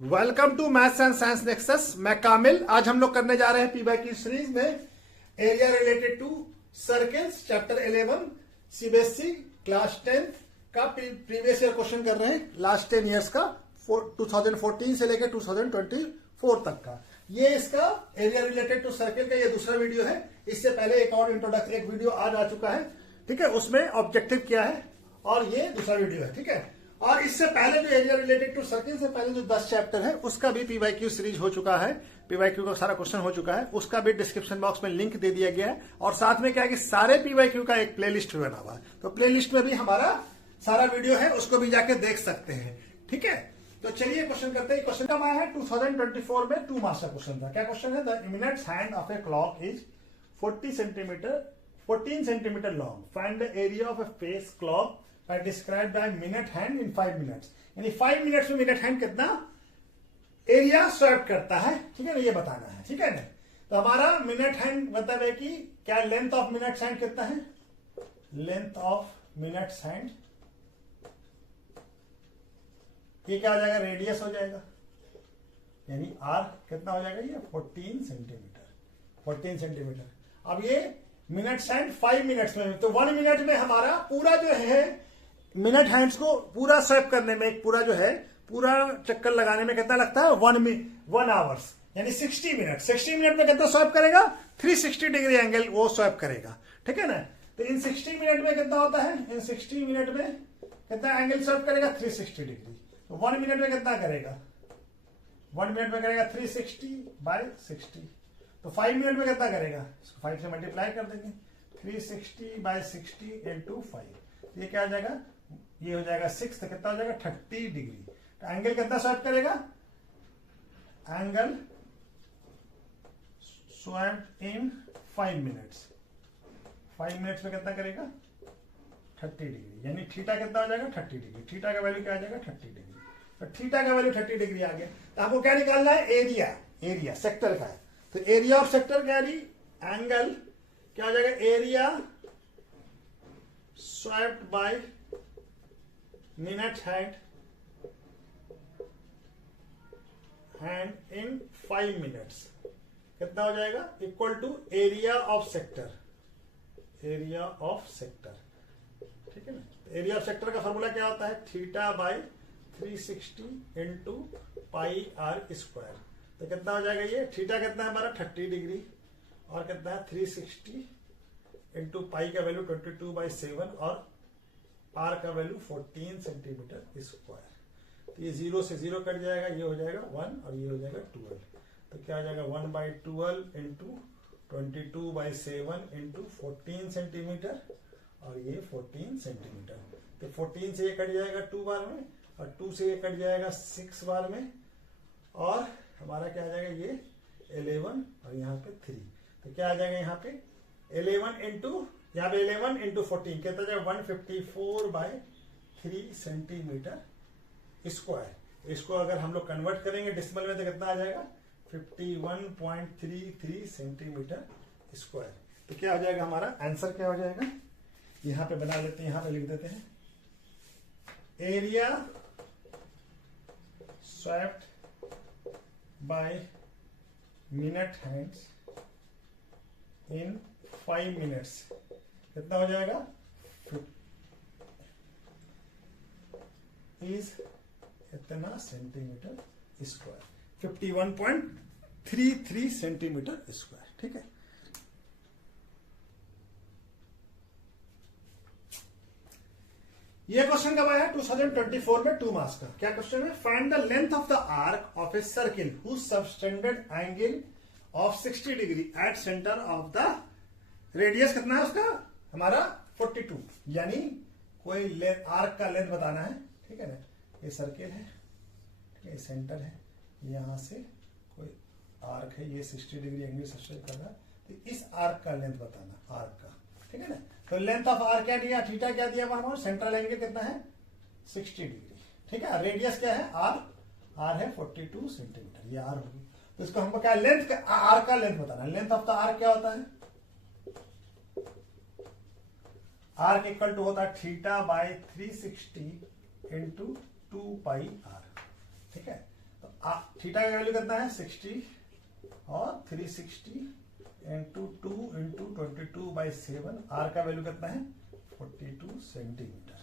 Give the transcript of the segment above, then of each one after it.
Welcome to maths and science nexus. मैं कामिल। आज हम लोग करने जा रहे हैं पीवाईक्यू सीरीज में area related to circles chapter 11 CBSE class 10 का प्रीवियस ईयर क्वेश्चन कर रहे हैं। लास्ट 10 इयर्स का 2014 से लेकर 2024 तक का ये इसका एरिया रिलेटेड टू सर्कल का ये दूसरा वीडियो है। इससे पहले एक और इंट्रोडक्शन एक वीडियो आज आ चुका है, ठीक है, उसमें ऑब्जेक्टिव क्या है और ये दूसरा वीडियो है, ठीक है। और इससे पहले जो एरिया रिलेटेड टू सर्कल से पहले जो 10 चैप्टर है उसका भी पीवाईक्यू सीरीज हो चुका है, पीवाईक्यू का सारा क्वेश्चन हो चुका है, उसका भी डिस्क्रिप्शन बॉक्स में लिंक दे दिया गया है। और साथ में क्या है कि सारे पीवाईक्यू का एक प्लेलिस्ट बना हुआ है, तो प्लेलिस्ट में भी हमारा सारा वीडियो है, उसको भी जाके देख सकते हैं, ठीक है। तो चलिए क्वेश्चन करते हैं। क्वेश्चन कब आया है 2024 में 2 मार्क्स का क्वेश्चन था। क्या क्वेश्चन है? The minutes hand of a clock is 14 centimetre long. Find the area of A face clock describe by minute hand in 5 minutes. यानी 5 मिनट्स में मिनट हैंड कितना एरिया स्वैप करता है, ठीक है ना, ये बताना है, ठीक है ना। तो हमारा मिनट हैंड मतलब है कि क्या लेंथ ऑफ मिनट्स हैंड कितना है, लेंथ ऑफ मिनट्स हैंड ये क्या हो जाएगा, रेडियस हो जाएगा, यानी आर कितना हो जाएगा, ये 14 सेंटीमीटर। अब ये मिनट्स हैंड 5 मिनट्स में, तो 1 मिनट में हमारा पूरा जो है मिनट हैंड्स को पूरा स्वैप करने में, एक पूरा जो है पूरा चक्कर लगाने में कितना लगता है, 1 आवर्स, यानी 60 मिनट। 60 मिनट में कितना स्वैप करेगा, 360 डिग्री एंगल वो स्वैप करेगा, ठीक है ना। तो इन 60 मिनट में कितना होता है, इन 60 मिनट में कितना एंगल स्वैप करेगा, 360 डिग्री। तो 1 मिनट में कितना करेगा, 1 मिनट में करेगा 360/60। तो 5 मिनट में कितना करेगा, इसको 5 से मल्टीप्लाई कर देंगे, 360/60 × 5। ये क्या आ जाएगा, ये हो जाएगा 6, तो कितना हो जाएगा 30 डिग्री। तो एंगल कितना स्वैप करेगा, angle swap in 5 minutes. 5 minutes में कितना करेगा, 30 डिग्री, यानी थीटा कितना हो जाएगा, 30 डिग्री। थीटा का वैल्यू क्या आ जाएगा, 30 डिग्री। तो थीटा का वैल्यू 30 डिग्री आ गया। तो आपको क्या निकालना है, एरिया सेक्टर का है। तो एरिया ऑफ सेक्टर क्या है, एंगल क्या हो जाएगा, area swept by minute hand in 5 minutes कितना हो जाएगा, equal to area of sector, ठीक है ना। एरिया ऑफ सेक्टर का फॉर्मूला क्या होता है, θ/360 × πr²। तो कितना हो जाएगा, ये थीटा कितना है हमारा 30 डिग्री और कितना है 360 × पाई का वैल्यू 22/7 और आर का वैल्यू 14 सेंटीमीटर²। तो ये 0 से 0 कट जाएगा, ये हो जाएगा 1 और ये हो जाएगा 12। तो क्या हो जाएगा 1/12 × 22/7 × 14 सेंटीमीटर और ये 14 सेंटीमीटर। तो 14 से ये कट जाएगा 2 बार में और 2 से ये कट जाएगा 6 बार में और हमारा क्या आ जाएगा, ये 11 और यहाँ पे 3। तो क्या आ जाएगा यहाँ पे 11 × यहाँ पे 11 × 14 कितना जाएगा, 154/3 सेंटीमीटर²। इसको अगर हम लोग कन्वर्ट करेंगे डेसिमल में तो कितना आ जाएगा, 51.33 सेंटीमीटर²। तो क्या हो जाएगा, हमारा आंसर क्या हो जाएगा, यहां पे बना लेते हैं, यहां पे लिख देते हैं, area swept by minute hands in 5 minutes कितना हो जाएगा, इज इतना सेंटीमीटर², 51.33 सेंटीमीटर², ठीक है। ये क्वेश्चन कब आया है 2024 में 2 मार्क्स का। क्या क्वेश्चन है, find the length of the arc of a circle whose subtended angle of 60 degree at centre of the radius कितना है उसका, हमारा 42। यानी कोई आर्क का लेंथ बताना है, ठीक है ना। ये सर्किल है, ये सेंटर है, यहां से कोई आर्क है, ये 60 डिग्री एंगल सबटेंड कर रहा है। तो इस आर्क का लेंथ बताना, आर्क का, ठीक है ना। तो लेंथ ऑफ आर्क क्या दिया, थीटा क्या दिया हमारा, सेंट्रल एंगल कितना है 60 डिग्री, ठीक है। रेडियस क्या है, आर है 42 सेंटीमीटर, ये आर होगी। तो इसको हमको क्या लेंथ, आर का लेंथ बताना है। लेंथ ऑफ द आर्क क्या होता है, आर्क इक्वल टू होता है θ/360 × 2πr, ठीक है। तो थीटा का वैल्यू कितना है 60 और 360 इंटू 2 इंटू 22/7, आर का वैल्यू कितना है 42 सेंटीमीटर।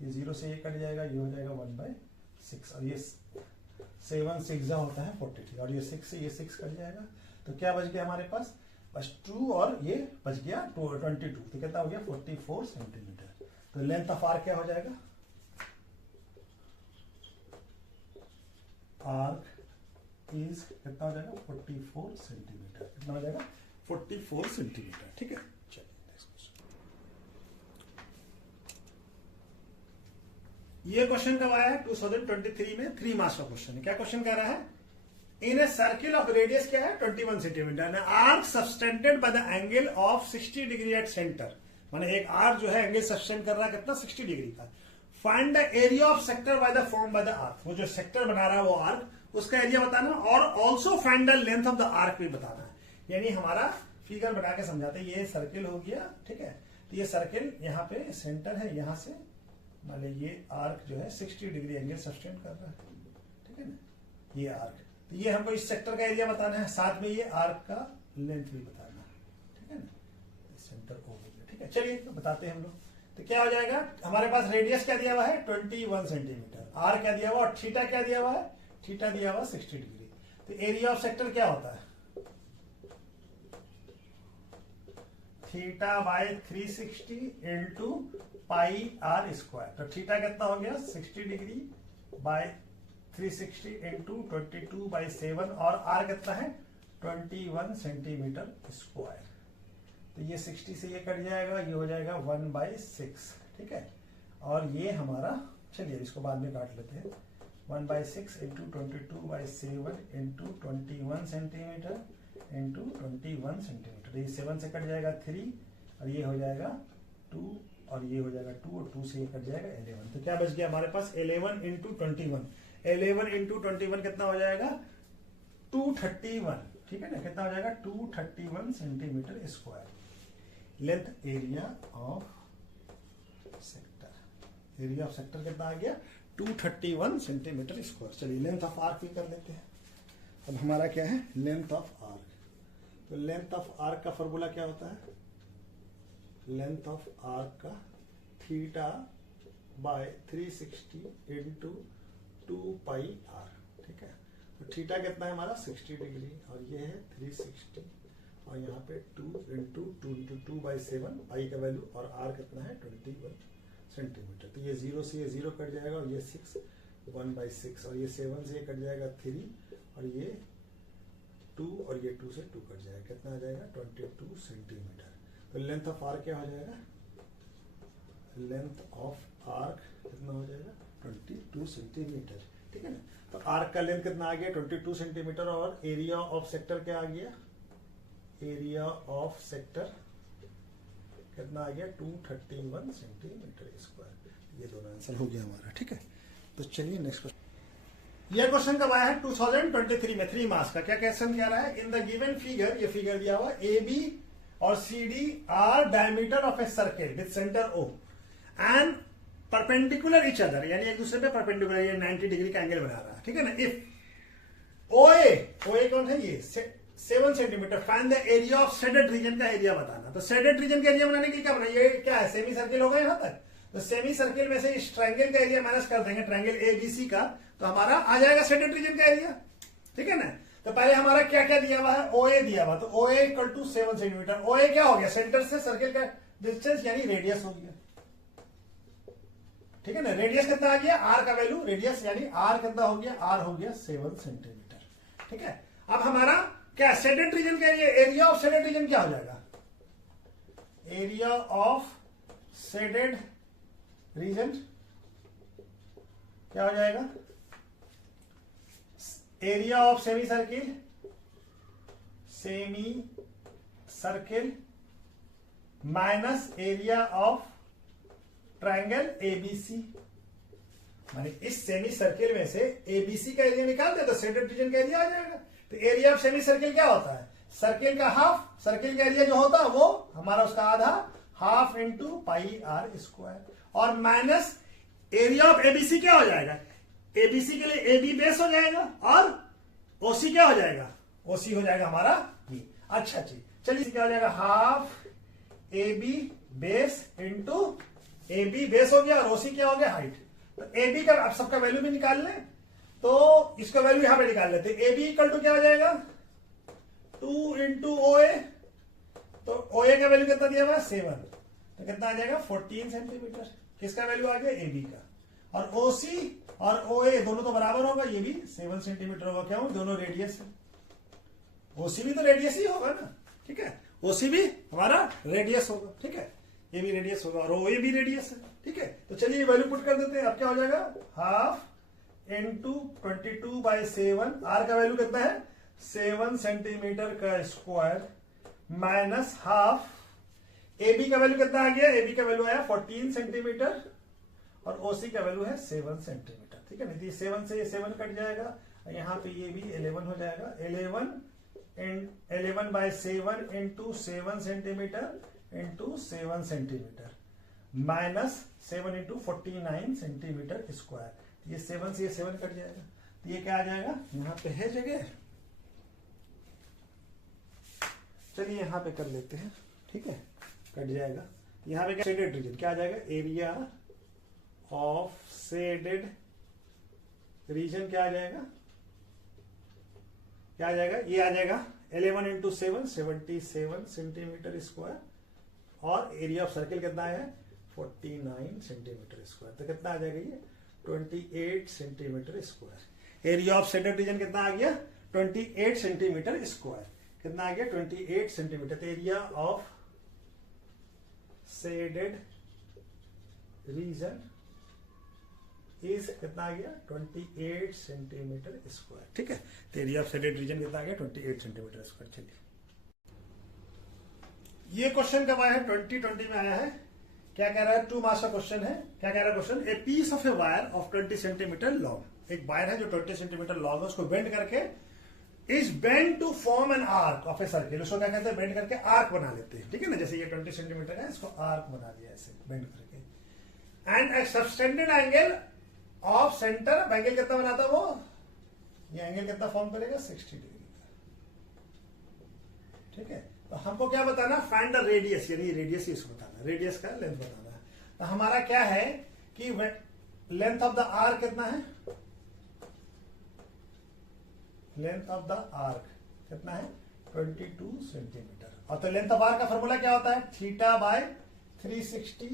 ये 0 से ये कट जाएगा, ये हो जाएगा 1/6 और ये 7 6 होता है 43 और ये 6 से ये 6 कट जाएगा। तो क्या बच गया हमारे पास, बस 2 और ये बच गया 22, तो कितना हो गया 44 सेंटीमीटर। तो लेंथ ऑफ आर्क क्या हो जाएगा, आर्क इज कितना हो जाएगा 44 सेंटीमीटर, कितना हो जाएगा 44 सेंटीमीटर। ठीक है, चलिए नेक्स्ट क्वेश्चन। ये क्वेश्चन कब आया है 2023 में, 3 मार्क्स का क्वेश्चन है। क्या क्वेश्चन कह रहा है, in A circle of radius क्या है 21 centimetre, arc subtended by the angle of 60 degree at centre, माने एक आर्क जो है एंगल सब्सटेंड कर रहा है कितना 60 डिग्री का। Find the area of sector by the form by the arc, वो जो सेक्टर बना रहा है वो आर्क, उसका एरिया बताना और also find the length of the arc भी बताना है। यानी हमारा फिगर बना के समझाते हैं, ये सर्किल हो गया, ठीक है, तो ये सर्किल यहाँ पे सेंटर है, यहां से मान लीजिए ये आर्क जो है 60 डिग्री एंगल सब्सटेंड कर रहा है, ठीक है ना, ये आर्क, तो ये हमको इस सेक्टर का एरिया बताना है, साथ में ये आर्क का लेंथ भी बताना है, ठीक है ना, सेंटर ओ हो गया। ठीक है, चलिए तो बताते हैं हम लोग। तो क्या हो जाएगा, हमारे पास रेडियस क्या दिया हुआ है 21 सेंटीमीटर, आर क्या दिया हुआ और थीटा क्या दिया हुआ है, थीटा दिया हुआ 60 डिग्री। तो एरिया ऑफ सेक्टर क्या होता है theta by 360 into pi R square. तो थीटा कितना हो गया 60 डिग्री बाय 360 इंटू 22/7 और आर कितना है 21 सेंटीमीटर स्क्वायर। तो ये 60 से ये कट जाएगा, ये हो जाएगा 1/6, ठीक है, और ये हमारा, चलिए इसको बाद में काट लेते हैं, 1/6 into 22/7 into 21 centimetre into 21 centimetre, ये 7 से कट जाएगा 3 और ये हो जाएगा 2 और ये हो जाएगा 2 और 2 से ये कट जाएगा 11। तो क्या बच गया हमारे पास 11 इंटू 21, 11 इंटू 21 कितना हो जाएगा 231, ठीक है ना, कितना हो जाएगा 231 centimetre square. Length area of sector, area of sector कितना आ गया 231 सेंटीमीटर स्क्वायर। चलिए लेंथ ऑफ आर्क भी कर लेते हैं। अब हमारा क्या है लेंथ ऑफ आर्क, तो लेंथ ऑफ आर्क का फॉर्मूला क्या होता है, लेंथ ऑफ आर्क का थीटा बाय 360 इंटू 2πr, ठीक है, तो थीटा कितना है हमारा 60 डिग्री और ये है 360 और यहाँ पे 2 इंटू 2/7 पाई का वैल्यू और आर कितना है 21 सेंटीमीटर। तो ये 0 से ये 0 कट जाएगा और ये 6 1/6 और ये 7 से ये कट जाएगा 3 और ये 2 और ये 2 से 2 कट जाएगा, कितना आ जाएगा 22 सेंटीमीटर। तो लेंथ ऑफ आर्क क्या हो जाएगा, लेंथ ऑफ आर्क कितना हो जाएगा 22 सेंटीमीटर, ठीक है ना। तो आर्क का लेंथ कितना आ गया 22 सेंटीमीटर और एरिया ऑफ सेक्टर क्या आ गया, एरिया ऑफ सेक्टर कितना आ गया 231 सेंटीमीटर स्क्वायर। ये दोनों आंसर हो गया हमारा, ठीक है। तो चलिए नेक्स्ट क्वेश्चन। यह क्वेश्चन कब आया है 2023 में, 3 मार्क्स का। क्या क्वेश्चन कह रहा है, इन द गिवन फिगर, ये फिगर दिया हुआ ए बी और C D are diameter of a circle with centre O and perpendicular each other, यानी एक दूसरे पे परपेंडिकुलर, ये 90 डिग्री का एंगल बना रहा है, ठीक है ना। इफ ओए कौन है ये 7 centimetre, find the area of shaded region का एरिया बताना। तो शेडेड रीजन का एरिया बनाने के लिए क्या बना, ये क्या है सेमी सर्किल होगा यहां तक, तो सेमी सर्किल में से इस ट्रायंगल का एरिया माइनस कर देंगे, ट्रायंगल एबीसी का, तो हमारा आ जाएगा शेडेड रीजन का एरिया, ठीक है ना। तो पहले हमारा क्या क्या दिया हुआ है, ओए दिया हुआ, तो ओए इक्वल टू 7 सेंटीमीटर। ओए क्या हो गया, सेंटर से सर्किल का डिस्टेंस यानी रेडियस हो गया, ठीक है ना। रेडियस कितना आ गया, आर का वैल्यू, रेडियस यानी आर कितना हो गया, आर हो गया 7 सेंटीमीटर, ठीक है। अब हमारा क्या शेडेड रीजन का एरिया ऑफ शेडेड रीजन क्या हो जाएगा, एरिया ऑफ शेडेड रीजन क्या हो जाएगा, area of semi circle minus area of triangle ABC, माने इस सेमी सर्किल में से एबीसी का एरिया निकाल दे तो शेडेड रीजन का एरिया आ जाएगा। तो एरिया ऑफ सेमी सर्किल क्या होता है, सर्किल का हाफ, सर्किल का एरिया जो होता है वो हमारा उसका आधा, half into pi R square, और माइनस एरिया ऑफ एबीसी क्या हो जाएगा, एबीसी के लिए एबी बेस हो जाएगा और ओसी क्या हो जाएगा, ओसी हो जाएगा हमारा ये। अच्छा जी, चलिए क्या हो जाएगा, half A B base into A B base हो गया और ओसी क्या हो गया, हाइट। तो ए बी का आप सबका वैल्यू भी निकाल लें, तो इसका वैल्यू यहां पे निकाल लेते हैं। ए बी इक्वल टू क्या हो जाएगा, 2 इंटू ओ ए। तो ओ ए का वैल्यू कितना दिया हुआ है, 7। तो कितना आ जाएगा, 14 सेंटीमीटर। किसका वैल्यू आ गया, ए बी का। और ओसी और ओ ए दोनों तो बराबर होगा, ये भी 7 सेंटीमीटर होगा। क्या हो, दोनों रेडियस है। ओसी भी तो रेडियस ही होगा ना, ठीक है। ओसी भी हमारा रेडियस होगा, ठीक है। ये भी रेडियस होगा और ओ ए भी रेडियस है, ठीक है। तो चलिए वैल्यू पुट कर देते हैं। अब क्या हो जाएगा, हाफ इंटू 22/7। आर का वैल्यू कितना है, 7 सेंटीमीटर का square minus half. A B का वैल्यू कितना आ गया, ए बी का वैल्यू आया 14 सेंटीमीटर और ओसी का वैल्यू है 7 सेंटीमीटर, ठीक है। नहीं 7 से ये 7 कट जाएगा, यहां पे ये भी 11 हो जाएगा। 11/7 into 7 centimetre into 7 centimetre minus 7 into 49 centimetre square. ये 7 से ये 7 कट जाएगा, तो ये क्या आ जाएगा, यहां पे है जगह, चलिए यहां पे कर लेते हैं, ठीक है। कट जाएगा, यहां पे क्या शेडेड रीजन क्या आ जाएगा, एरिया ऑफ शेडेड रीजन क्या आ जाएगा, क्या आ जाएगा, ये आ जाएगा 11 इंटू 7 77 सेंटीमीटर स्क्वायर और एरिया ऑफ सर्किल कितना है, 49 सेंटीमीटर स्क्वायर। तो कितना आ जाएगा ये, 28 centimetre square. Area of shaded region कितना आ गया, 28 सेंटीमीटर स्क्वायर। कितना आ गया, 28 centimetre. Area of shaded reason is कितना आ गया, 28 सेंटीमीटर स्क्वायर, ठीक है। तो एरिया ऑफ शेडेड रीजन कितना आ गया, 28 सेंटीमीटर स्क्वायर। चलिए ये क्वेश्चन कब आया है, 2020 में आया है। क्या कह रहा है, 2 मार्क्स का क्वेश्चन है। क्या कह रहा है question, a piece of a wire of 20 centimetre long. एक वायर है जो 20 सेंटीमीटर लॉन्ग है, उसको बेंड करके is bend to form an arc of a circle. उसको क्या कहते हैं, बेंड करके आर्क बना लेते हैं, ठीक है ना। जैसे ये 20 सेंटीमीटर है, इसको आर्क बना दिया ऐसे बेंड करके। And A subtended angle of centre, angle कितना बनाता है वो, ये एंगल कितना फॉर्म करेगा, 60 डिग्री का, ठीक है। तो हमको क्या बताना, फाइंड द रेडियस, यानी रेडियस ही इसको बताना, रेडियस का लेंथ बताना है। तो हमारा क्या है कि लेंथ ऑफ द आर्क कितना है, लेंथ ऑफ द आर्क कितना है, 22 सेंटीमीटर। और तो लेंथ ऑफ आर्क का फॉर्मूला क्या होता है, θ/360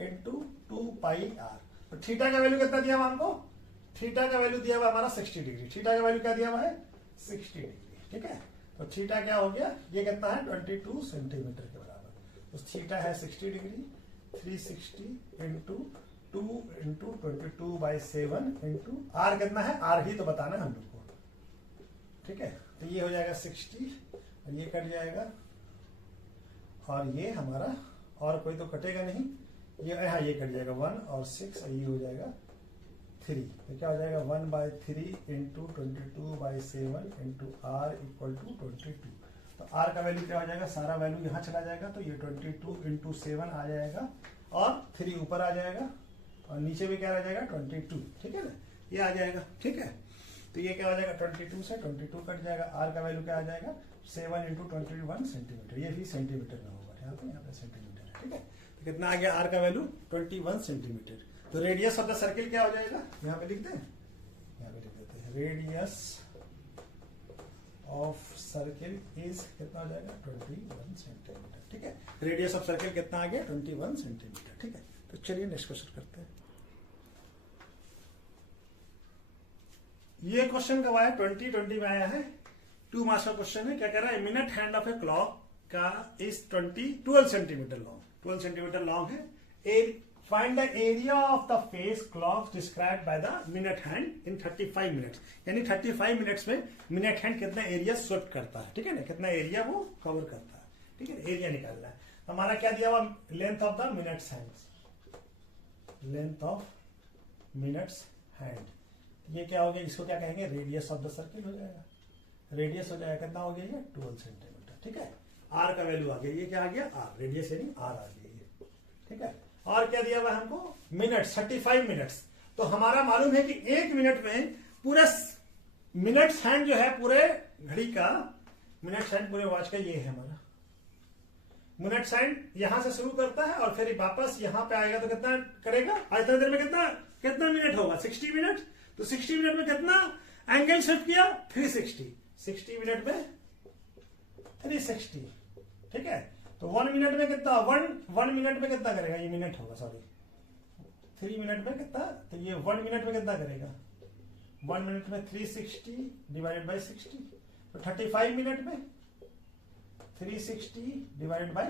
इंटू 2πr। तो थीटा का वैल्यू कितना दिया हुआ हमको, थीटा का वैल्यू दिया हुआ हमारा 60 डिग्री। थीटा का वैल्यू क्या दिया हुआ है, 60 डिग्री, ठीक है। तो थीटा क्या हो गया, ये कितना है, 22 सेंटीमीटर के बराबर। तो थीटा है 60 degree, 360 into 2 into 22/7 into R कितना है, आर ही तो बताना है हम लोग को, ठीक है। तो ये हो जाएगा 60 और ये कट जाएगा और ये हमारा, और कोई तो कटेगा नहीं, ये हाँ ये कट जाएगा 1 और 6 और ये हो जाएगा 3। तो क्या हो जाएगा, 1/3 into 22/7 into R equal to 22। तो आर का वैल्यू क्या हो जाएगा, सारा वैल्यू यहाँ चला जाएगा, तो ये 22 इंटू 7 आ जाएगा और 3 ऊपर आ जाएगा और नीचे भी क्या रह जाएगा, 22, ठीक है ना, ये आ जाएगा, ठीक है। तो ये क्या हो जाएगा, 22 से 22 कट जाएगा। आर का वैल्यू क्या आ जाएगा, 7 इंटू 21 सेंटीमीटर। ये भी सेंटीमीटर में होगा, यहाँ पे सेंटीमीटर है, ठीक है। तो कितना आ गया आर का वैल्यू, 21 सेंटीमीटर। तो रेडियस ऑफ द सर्किल क्या हो जाएगा, यहाँ पे लिख दें, यहाँ पे लिख देते हैं, रेडियस ऑफ सर्किल इज कितना हो जाएगा, 21 सेंटीमीटर, ठीक है। रेडियस ऑफ सर्किल कितना आ गया, 21 सेंटीमीटर, ठीक है। तो चलिए नेक्स्ट क्वेश्चन करते हैं। ये क्वेश्चन कब आया, 2020 में आया है। 2 मार्क्स का क्वेश्चन है। क्या कह रहा है, minute hand of a clock का is 12 centimetre long, 12 centimetre long है। Find the area of the face clock described by the minute hand in 35 minutes. यानी 35 मिनट्स में मिनट हैंड कितना एरिया स्वेप्ट करता है, ठीक है ना, कितना एरिया वो कवर करता है, ठीक है। एरिया निकालना है। हमारा क्या दिया हुआ, length of the minutes hand, length of minutes hand, ये क्या हो गया, इसको क्या कहेंगे, रेडियस ऑफ द सर्किल हो जाएगा। रेडियस हो जाएगा कितना हो गया, ये 12 सेंटीमीटर, ठीक है। आर का वैल्यू आ गया, ये क्या आ गया, आर, रेडियस यानी आर आ गया ये, ठीक है। और क्या दिया हुआ हमको, मिनट्स, 35 मिनट्स। तो हमारा मालूम है कि 1 मिनट में पूरा मिनट्स हैंड जो है पूरे घड़ी का, मिनट्स हैंड पूरे वॉच का ये है हमारा मिनट्स हैंड। यहां से शुरू करता है और फिर वापस यहां पे आएगा तो कितना करेगा, आज इतनी देर में कितना मिनट होगा, 60 मिनट। तो 60 मिनट में कितना एंगल शिफ्ट किया, 360। 60 मिनट में 360, ठीक है। तो 1 मिनट में कितना, 1 मिनट में कितना करेगा, ये मिनट होगा सॉरी, 3 मिनट में कितना, तो ये 1 मिनट में कितना करेगा, 1 मिनट में 360 डिवाइडेड बाई 60, तो 35 मिनट में 360 डिवाइडेड बाई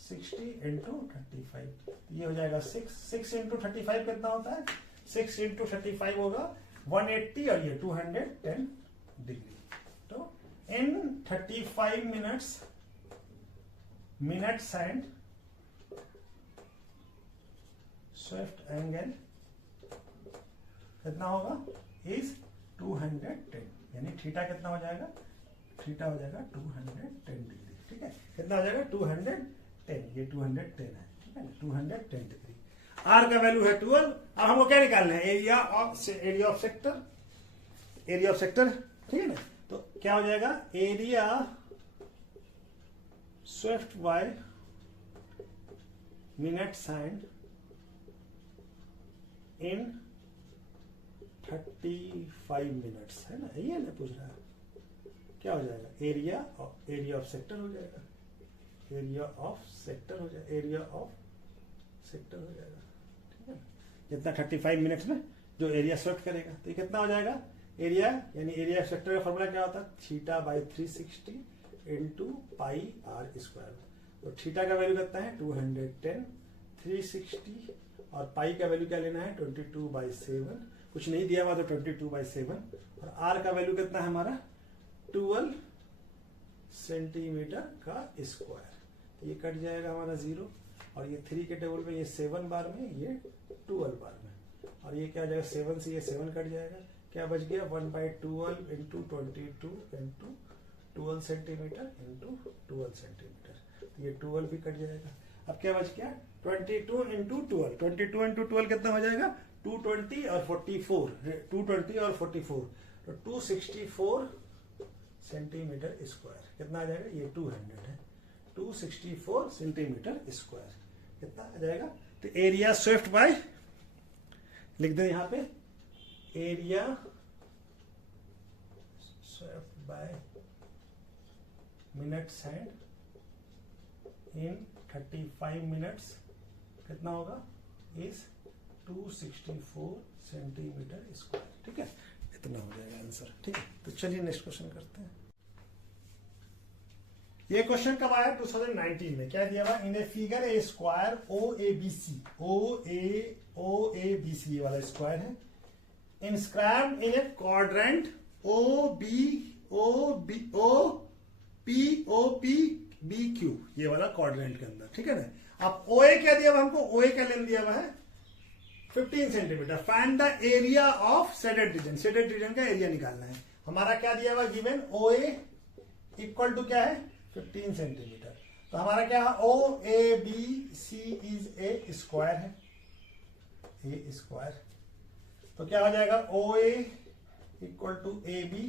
60 इंटू 35, ये हो जाएगा 6 इंटू 35 कितना होता है, 6 इंटू 35 होगा 180 और ये 210 डिग्री। तो इन 35 मिनट्स एंड स्विफ्ट एंगल कितना होगा, इज 210, यानी थीटा कितना हो जाएगा, थीटा हो जाएगा 210 डिग्री, ठीक है। कितना हो जाएगा 210, ये 210 है, ठीक है, 210 डिग्री। आर का वैल्यू है 12। अब हमको क्या निकालना है, area of sector, area of sector, ठीक है ना। तो क्या हो जाएगा, area Swift bye minutes and in 35 minutes, है ना, ये ना पूछ रहा है, क्या हो जाएगा, एरिया ऑफ सेक्टर हो जाएगा, एरिया ऑफ सेक्टर हो जाएगा, एरिया ऑफ सेक्टर हो जाएगा, ठीक है। जितना 35 मिनट्स में जो एरिया स्विफ्ट करेगा, तो ये कितना हो जाएगा, एरिया यानी एरिया ऑफ सेक्टर का फॉर्मूला क्या होता है, theta by 360 into pi R square. तो थीटा का वैल्यू कितना है 210, 360 और पाई का वैल्यू क्या लेना है 22/7, कुछ नहीं दिया हुआ तो 22/7, और आर का वैल्यू कितना है हमारा 12 सेंटीमीटर का स्क्वायर। तो ये कट जाएगा हमारा 0, और ये 3 के टेबल पे ये 7 बार में, ये 12 बार में, और ये क्या हो जाएगा 7 से ये 7 कट जाएगा, क्या बच गया 1/12 into 22 into 12 centimetre into 12 centimetre, तो ये 12 भी कट जाएगा। अब क्या बच गया 22 इंटू 12, 22 इंटू 12 कितना हो जाएगा 220 और 44, 220 और 44, तो 264 सेंटीमीटर स्क्वायर। कितना आ जाएगा, ये 200 है, 264 सेंटीमीटर स्क्वायर कितना आ जाएगा। तो एरिया स्विफ्ट बाय, लिख दे यहां पे, area Swift bye minutes and in 35 minutes कितना होगा, इज 264 सेंटीमीटर स्क्वायर, ठीक है। इतना हो जाएगा आंसर, ठीक है। तो चलिए नेक्स्ट क्वेश्चन करते हैं। ये क्वेश्चन कब आया 2019 में, क्या दिया हुआ, in a figure a square O A B C, ये वाला स्क्वायर है, inscribed in a quadrant O P B Q, ये वाला क्वाड्रेंट के अंदर, ठीक है ना। अब ओ ए क्या दिया हुआ हमको, ओ ए का लेंथ दिया हुआ है 15 centimetre, find the area of shaded region, shaded region का एरिया निकालना है। हमारा क्या दिया हुआ given, O A equal to क्या है 15 सेंटीमीटर, तो हमारा क्या है O A B C is a square है, ए स्क्वायर, तो क्या हो जाएगा O A equal to A B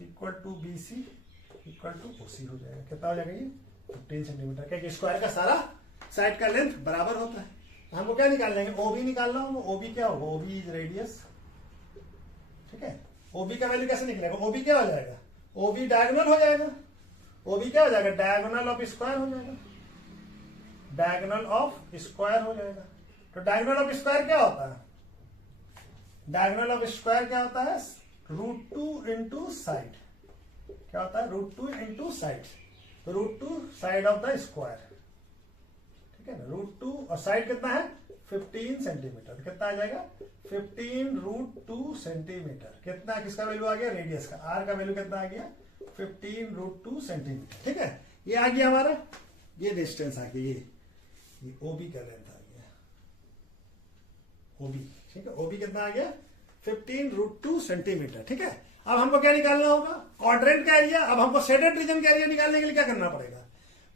equal to B C equal to O C हो जाएगा। कितना हो जाएगा ये 15 सेंटीमीटर, क्या स्क्वायर का सारा साइड का लेंथ बराबर होता है। हमको क्या निकाल लेंगे, ओबी निकालना होगा, ओबी क्या होगा, ओबी इज रेडियस, ठीक है। ओबी का वैल्यू कैसे निकलेगा, ओबी क्या हो जाएगा, ओबी डायगोनल हो जाएगा, ओबी क्या हो जाएगा डायगोनल ऑफ स्क्वायर हो जाएगा, डायगोनल ऑफ स्क्वायर हो जाएगा। तो डायगोनल ऑफ स्क्वायर क्या होता है, डायगोनल ऑफ स्क्वायर क्या होता है √2 इंटू साइड, क्या होता है √2 इंटू साइड, तो √2 साइड ऑफ द स्क्वायर, ठीक है ना। √2 और साइड कितना है 15 सेंटीमीटर, कितना आ जाएगा 15 √2 सेंटीमीटर, कितना किसका वैल्यू आ गया रेडियस का, आर का वैल्यू कितना आ गया 15 √2 सेंटीमीटर, ठीक है। ये आ गया हमारा, ये डिस्टेंस आ गया, ये ओबी का लेंथ आ गया, ओबी, ठीक है। ओबी कितना आ गया 15 √2 सेंटीमीटर, ठीक है। अब हमको क्या निकालना होगा क्वाड्रेंट का एरिया। अब हमको शेडेड रीजन का एरिया निकालने के लिए क्या करना पड़ेगा,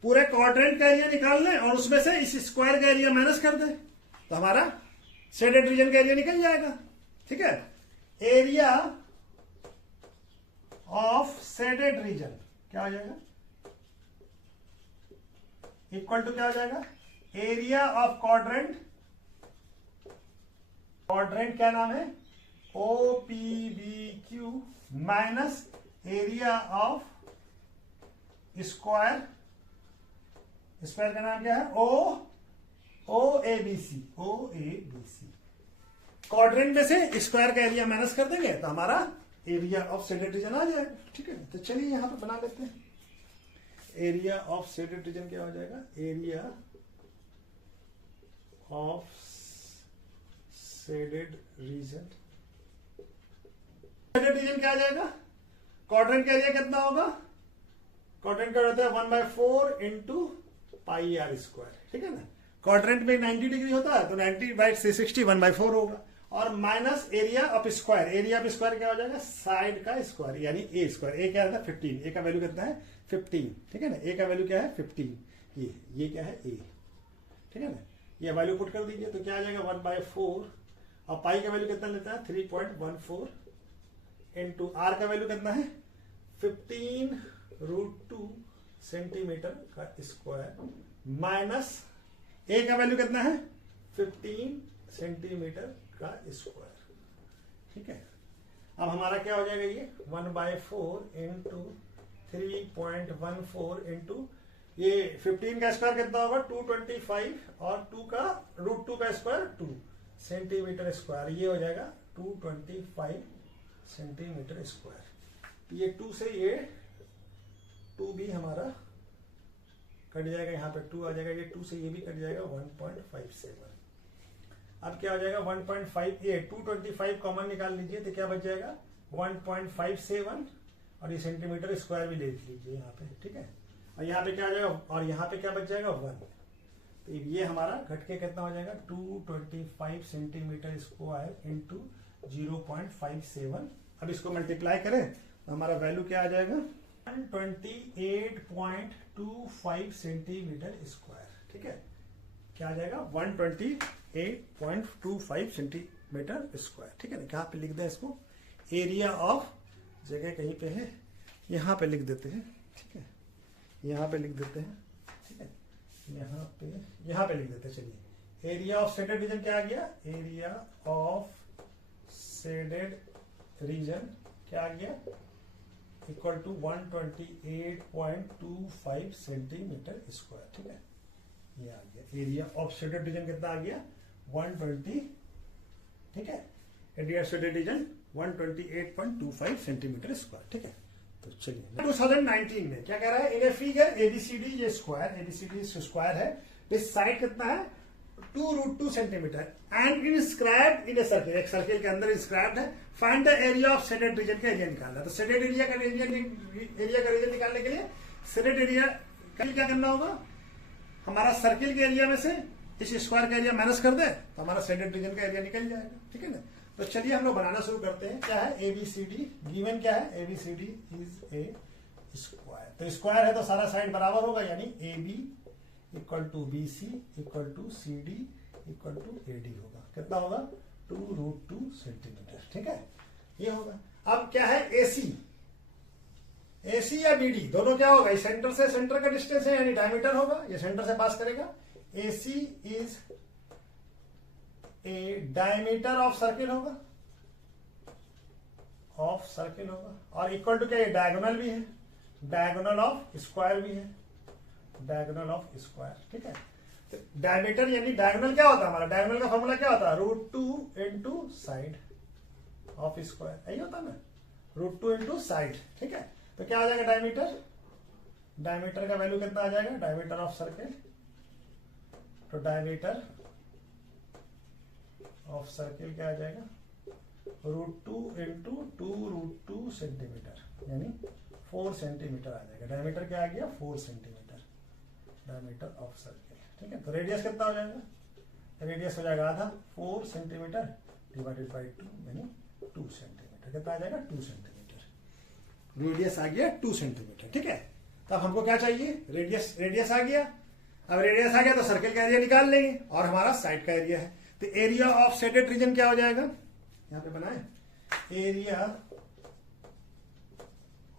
पूरे क्वाड्रेंट का एरिया निकाल लें और उसमें से इस स्क्वायर का एरिया माइनस कर दे, तो हमारा शेडेड रीजन का एरिया निकल जाएगा। ठीक है, एरिया ऑफ शेडेड रीजन क्या हो जाएगा, इक्वल टू क्या हो जाएगा, एरिया ऑफ क्वाड्रेंट, क्वाड्रेंट क्या नाम है, OPBQ minus area of square, square का नाम क्या है, OABC, OABC। क्वाड्रेंट में से स्क्वायर का एरिया माइनस कर देंगे तो हमारा एरिया ऑफ शेडेड रीजन आ जाएगा। ठीक है, तो चलिए यहां पर बना लेते हैं। एरिया ऑफ शेडेड रीजन क्या हो जाएगा, area of shaded region, shaded reason क्या आ जाएगा, क्वाड्रेंट का एरिया कितना होगा, क्वाड्रेंट का होता है 1/4 इंटू पाई आर स्क्वायर। ठीक है ना, क्वाड्रेंट में 90 डिग्री होता है तो 90/360 1/4 होगा, और minus area of square, area of square क्या हो जाएगा, साइड का स्क्वायर यानी ए स्क्वायर। ए क्या रहता है 15, ए का वैल्यू कितना है 15। ठीक है ना, ए का वैल्यू क्या है 15, ये क्या है ए। ठीक है ना, ये वैल्यू पुट कर दीजिए तो क्या आ जाएगा 1/4, और पाई का वैल्यू कितना लेता है 3.14 इंटू आर का वैल्यू कितना है 15√2 सेंटीमीटर का स्क्वायर, माइनस ए का वैल्यू कितना है 15 सेंटीमीटर का स्क्वायर। ठीक है, अब हमारा क्या हो जाएगा, ये 1/4 इंटू 3.14 इंटू ये 15 का स्क्वायर कितना होगा 225, और 2 का √2 का स्क्वायर 2 सेंटीमीटर स्क्वायर, ये हो जाएगा 225 सेंटीमीटर स्क्वायर। ये 2 से ये 2 भी हमारा कट जाएगा, यहाँ पे 2 आ जाएगा, ये 2 से ये भी कट जाएगा 1.57। अब क्या हो जाएगा 1.5, ये 225 कॉमन निकाल लीजिए तो क्या बच जाएगा 1.57, और ये सेंटीमीटर स्क्वायर भी देख लीजिए यहाँ पे। ठीक है, और यहाँ पे क्या आ जाएगा, और यहाँ पे क्या बच जाएगा 1, तो ये हमारा घट के कितना हो जाएगा 225 सेंटीमीटर स्क्वायर इंटू 0.57। अब इसको मल्टीप्लाई करें तो हमारा वैल्यू क्या आ जाएगा 128.25 सेंटीमीटर स्क्वायर। ठीक है, क्या आ जाएगा 128.25 सेंटीमीटर स्क्वायर। ठीक है ना, कहाँ पे लिख दें इसको, एरिया ऑफ, जगह कहीं पे है, यहाँ पे लिख देते हैं। ठीक है, यहाँ पे लिख देते हैं। ठीक है, यहाँ पे लिख देते हैं। चलिए, एरिया ऑफ शेडेड रीजन क्या आ गया, एरिया ऑफ शेडेड रीजन क्या आ गया, इक्वल टू 128.25 सेंटीमीटर स्क्वायर। ठीक है, ये आ गया एरिया ऑफ शेडेड रीजन, कितना आ गया 120। ठीक है, area of shaded reason 128.25 centimetre square. ठीक है, तो चलिए 2019 में क्या कह रहा है, इन ए फिगर एबीसीडी, ये स्क्वायर, एबीसीडी स्क्वायर है, इस साइड कितना है 2√2 centimetre, and inscribed in a circle, एक सर्किल के अंदर इंस्क्राइब्ड है, find the area of shaded region का एरिया निकालना है। तो शेडेड एरिया का रीजन निकालने के लिए शेडेड एरिया का क्या करना होगा, हमारा सर्किल के एरिया में से इस स्क्वायर का एरिया माइनस कर दे तो हमारा शेडेड रीजन का एरिया निकल जाएगा। ठीक है ना, तो चलिए हम लोग बनाना शुरू करते हैं। क्या है एबीसीडी, गिवन क्या है एबीसीडी इज ए स्क्वायर, तो स्क्वायर है तो सारा साइड बराबर होगा, यानी AB equal to BC equal to CD equal to AD होगा। कितना होगा 2√2 सेंटीमीटर। ठीक है, ये होगा। अब क्या है AC, AC या BD दोनों क्या होगा, सेंटर से सेंटर का डिस्टेंस है यानी डायमीटर होगा, ये सेंटर से पास करेगा। AC is a diameter of circle होगा, और इक्वल टू क्या, ये डायगोनल भी है, डायगोनल ऑफ स्क्वायर भी है, डायगोनल ऑफ स्क्वायर। ठीक है, तो डायमीटर यानी डायगोनल क्या होता है हमारा, डायगोनल का फॉर्मूला क्या होता है √2 इंटू साइड ऑफ स्क्वायर, यही होता है ना, √2 इंटू साइड। ठीक है, तो क्या आ जाएगा डायमीटर, डायमीटर का वैल्यू कितना आ जाएगा, डायमीटर ऑफ सर्किल, तो डायमीटर ऑफ सर्किल क्या आ जाएगा √2 इंटू 2√2 सेंटीमीटर, यानी 4 सेंटीमीटर आ जाएगा। डायमीटर क्या आ गया 4 सेंटीमीटर, डायमीटर ऑफ सर्किल। ठीक है, तो रेडियस कितना हो जाएगा, रेडियस हो जाएगा आधा, 4 सेंटीमीटर डिवाइडेड बाई 2 यानी 2 सेंटीमीटर। कितना आ जाएगा 2 सेंटीमीटर, रेडियस आ गया 2 सेंटीमीटर। ठीक है, तो अब हमको क्या चाहिए, रेडियस आ गया। अब रेडियस आ गया तो सर्किल का एरिया निकाल लेंगे, और हमारा साइड का एरिया है, तो एरिया ऑफ शेडेड रीजन क्या हो जाएगा, यहां पे बनाए, एरिया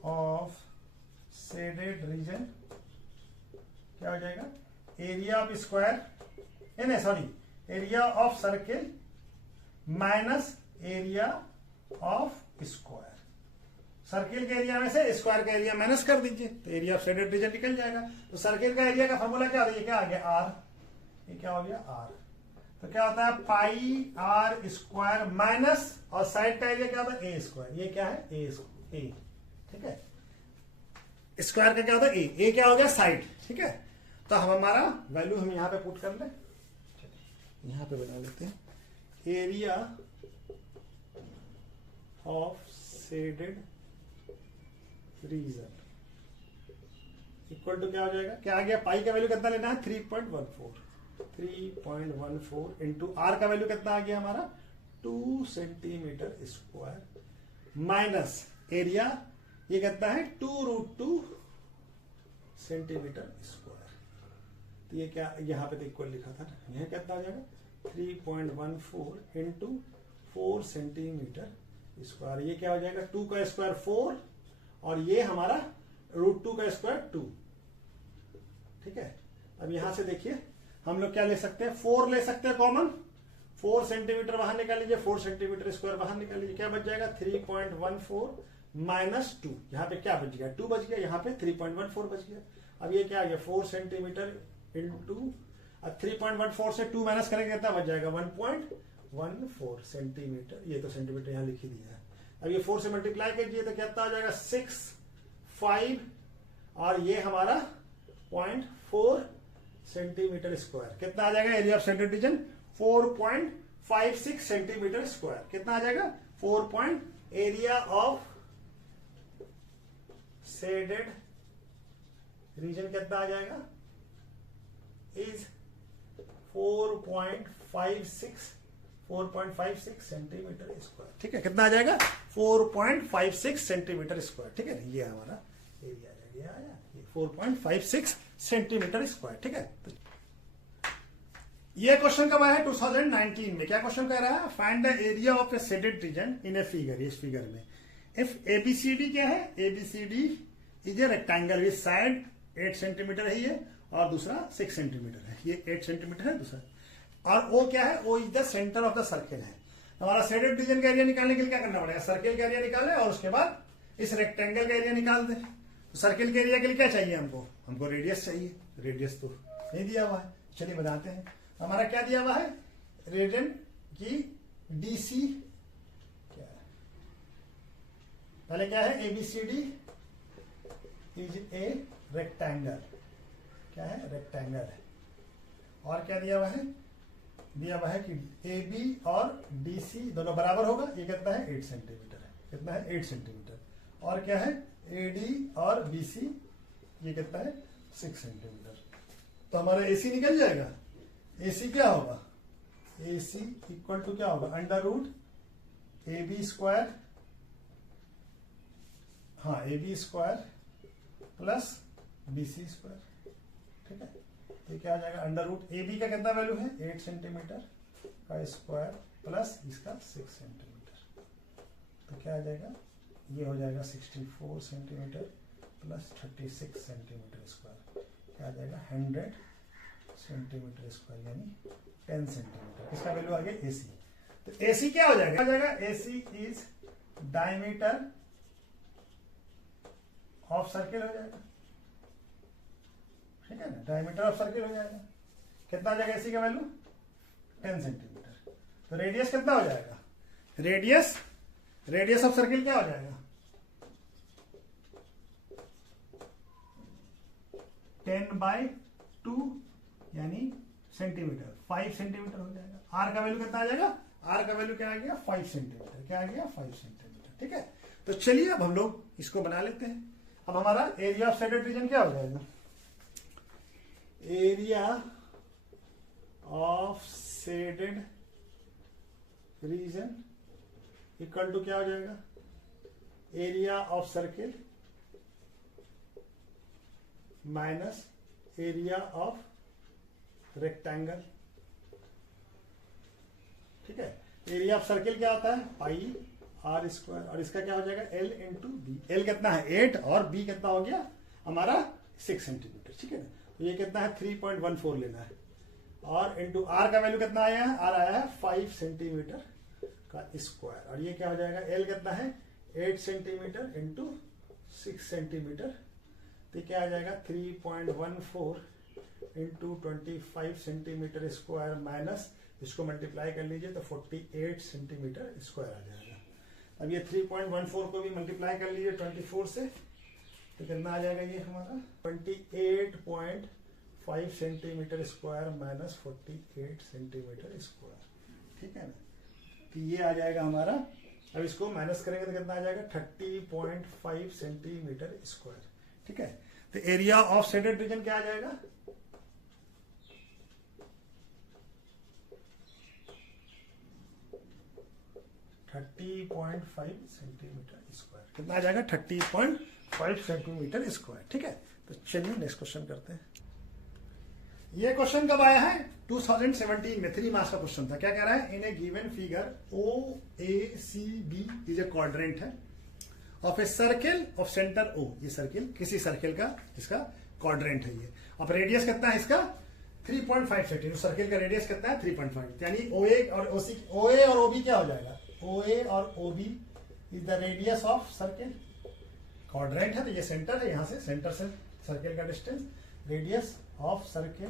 ऑफ शेडेड रीजन क्या हो जाएगा, एरिया ऑफ स्क्वायर, नहीं sorry, area of circle minus area of square. Circle के एरिया में से स्क्वायर का एरिया माइनस कर दीजिए तो एरिया ऑफ शेडेड रीजन निकल जाएगा। तो सर्किल का एरिया का फॉर्मूला क्या होता है, ये क्या आ गया आर, ये क्या हो गया आर। तो क्या होता है पाई आर स्क्वायर माइनस, और साइड का एरिया क्या होता है ए स्क्वायर, ये क्या है ए, ठीक है। स्क्वायर का क्या होता है ए क्या हो गया साइड, ठीक है। तो हम हमारा वैल्यू हम यहां पे पुट कर लें, यहां पे बना लेते हैं, area of shaded region equal to क्या हो जाएगा, क्या आ गया, पाई का वैल्यू कितना लेना है 3.14 इंटू आर का वैल्यू कितना आ गया हमारा 2 सेंटीमीटर स्क्वायर माइनस एरिया ये कितना है 2√2 सेंटीमीटर स्क्वायर। तो ये क्या यहां पे तो इक्वल लिखा था ना, यह कितना आ जाएगा 3.14 इंटू 4 सेंटीमीटर स्क्वायर। ये क्या हो जाएगा 2 का स्क्वायर 4 और ये हमारा √2 का स्क्वायर 2, ठीक है। अब यहां से देखिए हम लोग क्या ले सकते हैं, 4 ले सकते हैं कॉमन, 4 सेंटीमीटर बाहर निकाल लीजिए, 4 सेंटीमीटर स्क्वायर बाहर निकाल लीजिए, क्या बच जाएगा 3.14 माइनस 2, यहाँ पे क्या बच गया 2 बच गया, यहाँ पे 3.14 बच गया। अब ये क्या आ गया 4 सेंटीमीटर इंटू 3.14 से 2 माइनस करेंगे कितना बच जाएगा 1.14 सेंटीमीटर, ये तो सेंटीमीटर यहाँ लिख ही दिया है। अब ये 4 से मल्टीप्लाई कीजिए तो कितना आ जाएगा 6, 5 और ये हमारा 0.4 सेंटीमीटर स्क्वायर, कितना आ जाएगा area of shaded reason 4.56 centimetre square, कितना आ जाएगा 4 एरिया ऑफ शेडेड रीजन कितना आ जाएगा इज 4.56 सेंटीमीटर स्क्वायर, ठीक है। कितना आ जाएगा 4.56 सेंटीमीटर स्क्वायर, ठीक है। ये हमारा एरिया आया 4.56 सेंटीमीटर स्क्वायर, ठीक है। ये क्वेश्चन कब आया है 2019 में, क्या क्वेश्चन कह रहा है find the area of a shaded region in a figure, इस फिगर में इफ एबीसीडी क्या है, ABCD is a rectangle with side 8 centimetre है ये और दूसरा 6 सेंटीमीटर है, ये 8 सेंटीमीटर है दूसरा, और ओ क्या है, O is the centre of the circle है। हमारा शेडेड रीजन का एरिया निकालने के लिए क्या करना पड़ेगा, सर्किल का एरिया निकाले और उसके बाद इस रेक्टेंगल का एरिया निकाल दे। तो सर्किल के एरिया के लिए क्या चाहिए हमको रेडियस चाहिए, रेडियस तो नहीं दिया हुआ है, चलिए बताते हैं। हमारा क्या दिया हुआ है, रीजन की डीसी क्या है, पहले क्या है एबीसीडी इज ए रेक्टेंगल, क्या है रेक्टेंगल है, और क्या दिया हुआ है, दिया हुआ है कि ए बी और डी सी दोनों बराबर होगा, ये कितना है 8 सेंटीमीटर है, कितना है 8 सेंटीमीटर, और क्या है ए डी और बी सी ये कितना है 6 सेंटीमीटर। तो हमारा एसी निकल जाएगा, एसी क्या होगा, एसी इक्वल टू क्या होगा under root A B square, हाँ A B square plus B C square, ठीक है। ये क्या आ जाएगा अंडर रूट ए बी का कितना वैल्यू है 8 सेंटीमीटर का स्क्वायर प्लस इसका 6 सेंटीमीटर, तो क्या आ जाएगा ये हो जाएगा 64 सेंटीमीटर प्लस 36 सेंटीमीटर स्क्वायर, क्या आ जाएगा 100 सेंटीमीटर स्क्वायर यानी 10 सेंटीमीटर, इसका वैल्यू आ गया एसी। तो एसी क्या हो जाएगा, AC is diameter of circle हो जाएगा, ठीक है ना, डायमीटर ऑफ सर्किल हो जाएगा, कितना आ जाएगा एसी का वैल्यू 10 सेंटीमीटर। तो रेडियस कितना हो जाएगा, रेडियस ऑफ सर्किल क्या हो जाएगा 10/2 यानी सेंटीमीटर, 5 सेंटीमीटर हो जाएगा। आर का वैल्यू कितना आ जाएगा, आर का वैल्यू क्या आ गया 5 सेंटीमीटर, क्या आ गया 5 सेंटीमीटर, ठीक है। तो चलिए अब हम लोग इसको बना लेते हैं। अब हमारा एरिया ऑफ शेडेड रीजन क्या हो जाएगा, area of shaded region equal to क्या हो जाएगा area of circle minus area of rectangle ठीक है। एरिया ऑफ सर्किल क्या होता है, पाई आर स्क्वायर, और इसका क्या हो जाएगा एल इंटू बी। एल कितना है 8 और बी कितना हो गया हमारा 6 सेंटीमीटर, ठीक है ना। तो ये कितना है 3.14 लेना है, और इंटू आर का वैल्यू कितना आया है, आर आया है 5 सेंटीमीटर का स्क्वायर, और ये क्या हो जाएगा एल कितना है 8 सेंटीमीटर इंटू 6 सेंटीमीटर, तो क्या आ जाएगा 3.14 इंटू 25 सेंटीमीटर स्क्वायर माइनस इसको मल्टीप्लाई कर लीजिए तो 48 सेंटीमीटर स्क्वायर आ जाएगा। अब ये 3.14 को भी मल्टीप्लाई कर लीजिए 24 से, तो कितना आ जाएगा ये हमारा 28.5 centimetre square minus 48 centimetre square, ठीक है ना। तो ये आ जाएगा हमारा, अब इसको माइनस करेंगे तो कितना आ जाएगा 30.5 सेंटीमीटर स्क्वायर, ठीक है। तो एरिया ऑफ शेडेड रीजन क्या आ जाएगा 30.5 सेंटीमीटर स्क्वायर, कितना आ जाएगा 30.5 सेंटीमीटर स्क्वायर, ठीक है। तो चलिए नेक्स्ट क्वेश्चन करते हैं। ये क्वेश्चन कब आया है 2017 में, 3 मार्क्स का क्वेश्चन था। क्या कह रहा है, in a given figure O A C B is a quadrant है of a circle of centre O, ये सर्किल किसी सर्किल का इसका क्वाड्रेंट है ये, अब रेडियस कितना है इसका 3.5 सेंटीमीटर, सर्किल का रेडियस कितना है 3.5, यानी ओ ए और ओसी, ओ ए और ओबी क्या हो जाएगा, ओ ए और O B is the radius of circle, quadrant है तो ये सेंटर है, यहां से सेंटर से सर्किल का डिस्टेंस, रेडियस ऑफ सर्किल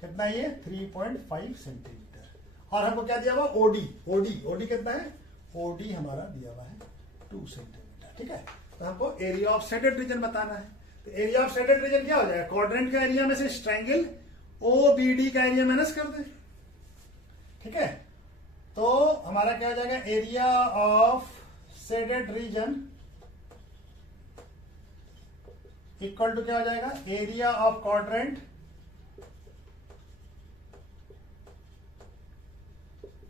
कितना है ये 3.5 सेंटीमीटर, और हमको क्या दिया हुआ ओडी, ओडी ओडी कितना है, ओडी हमारा दिया हुआ है 2 सेंटीमीटर, ठीक है। तो हमको एरिया ऑफ शेडेड रीजन बताना है, तो एरिया ऑफ शेडेड रीजन क्या हो जाएगा, क्वाड्रेंट का एरिया में से ट्रायंगल ओ बी डी का एरिया माइनस कर दे, ठीक है। तो हमारा क्या हो जाएगा area of shaded region equal to क्या हो जाएगा एरिया ऑफ क्वाड्रेंट,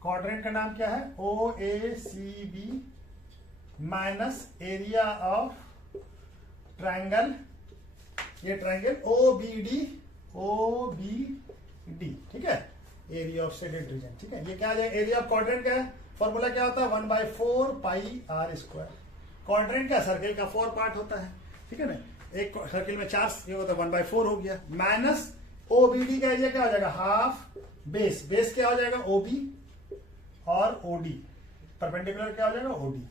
क्वाड्रेंट का नाम क्या है O A C B minus area of triangle, ये ट्रायंगल ओ बी डी, ठीक है, एरिया ऑफ शेडेड रीजन, ठीक है। ये क्या आ जाएगा एरिया ऑफ क्वाड्रेंट का है, फॉर्मूला क्या होता है 1/4 पाई आर स्क्वायर, क्वाड्रेंट का सर्किल का 4 पार्ट होता है, ठीक है ना, एक सर्किल में 4 ये होता है 1/4 हो गया, माइनस ओबीडी का एरिया क्या हो जाएगा हाफ बेस, बेस क्या हो जाएगा ओबी और ओडी, परपेंडिकुलर क्या हो जाएगा ओडी,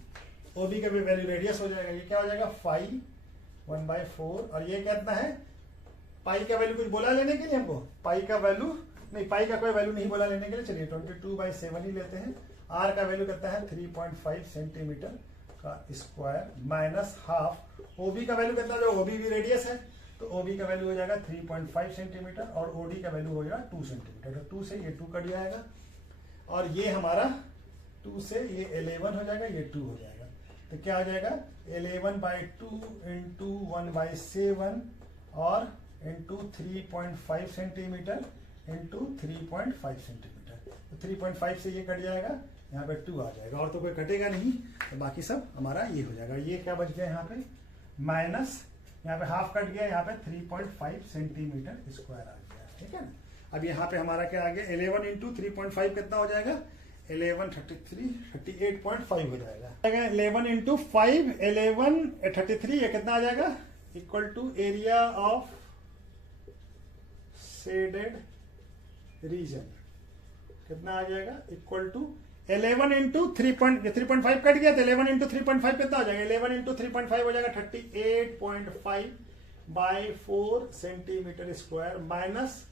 ओबी का भी वैल्यू रेडियस हो जाएगा, ये क्या हो जाएगा 5 1/4, और ये कितना है पाई का वैल्यू कुछ बोला लेने के लिए हमको, पाई का वैल्यू नहीं, पाई का कोई वैल्यू नहीं बोला लेने के लिए, चलिए 22/7 ही लेते हैं, आर का वैल्यू कितना है 3.5 सेंटीमीटर का स्क्वायर माइनस हाफ, ओबी का वैल्यू कितना जो ओबी भी रेडियस है तो ओबी का वैल्यू हो जाएगा 3.5 सेंटीमीटर और ओडी का वैल्यू हो जाएगा 2 सेंटीमीटर, तो 2 से ये 2 कट जाएगा और ये हमारा 2 से ये 11 हो जाएगा, ये 2 हो जाएगा, तो क्या हो जाएगा 11/2 इंटू 1/7 और इंटू 3.5 सेंटीमीटर इंटू 3.5 सेंटीमीटर, तो 3.5 से ये कट जाएगा, यहाँ पे 2 आ जाएगा, और तो कोई कटेगा नहीं, तो बाकी सब हमारा ये हो जाएगा। ये क्या बच गया यहाँ पे माइनस, यहाँ पे हाफ कट गया, यहाँ पे 3.5 सेंटीमीटर स्क्वायर आ गया, ठीक है ना। अब यहाँ पे हमारा क्या आ गया 11 इंटू 3.5 कितना हो जाएगा 38.5 हो जाएगा, 11 इंटू 5 1133, ये कितना आ जाएगा equal to area of shaded region, कितना आ जाएगा इक्वल टू 11 इंटू 3.5 कट गया, तो 11 इंटू 3.5 कितना हो जाएगा 11 इंटू 3.5 हो जाएगा 38.5/4 सेंटीमीटर स्क्वायर माइनस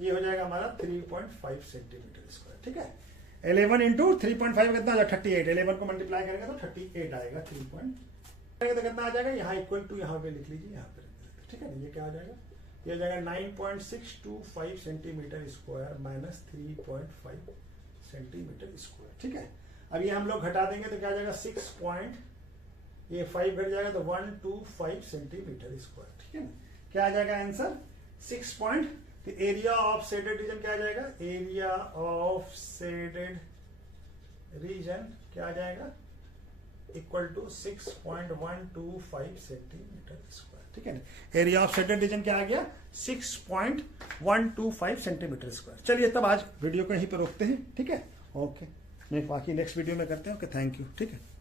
ये हो जाएगा हमारा 3.5 सेंटीमीटर स्क्वायर, ठीक है। 11 इंटू 3.5 कितना हो जाएगा 38, 11 को मल्टीप्लाई करेंगे तो 38 आएगा, 3 तो कितना आ जाएगा यहाँ इक्वल टू यहाँ पे लिख लीजिए, यहाँ पे, ठीक है ना। ये क्या हो जाएगा ये हो जाएगा 9.625 centimetre square minus 3.5 centimetre square, ठीक है। अब ये हम लोग घटा देंगे तो क्या आ जाएगा 5 घट जाएगा तो 125 सेंटीमीटर स्क्वायर, ठीक है ना। क्या आ जाएगा आंसर 6 पॉइंट, तो एरिया ऑफ शेडेड रीजन क्या आ जाएगा एरिया ऑफ शेडेड रीजन क्या आ जाएगा इक्वल टू 6.125 सेंटीमीटर स्क्वायर, ठीक है ना। एरिया ऑफ शेडेड रीजन क्या आ गया 6.125 सेंटीमीटर स्क्वायर। चलिए तब आज वीडियो को यहीं पर रोकते हैं, ठीक है। ओके, नहीं बाकी नेक्स्ट वीडियो में करते हैं। Okay, thank you. ठीक है।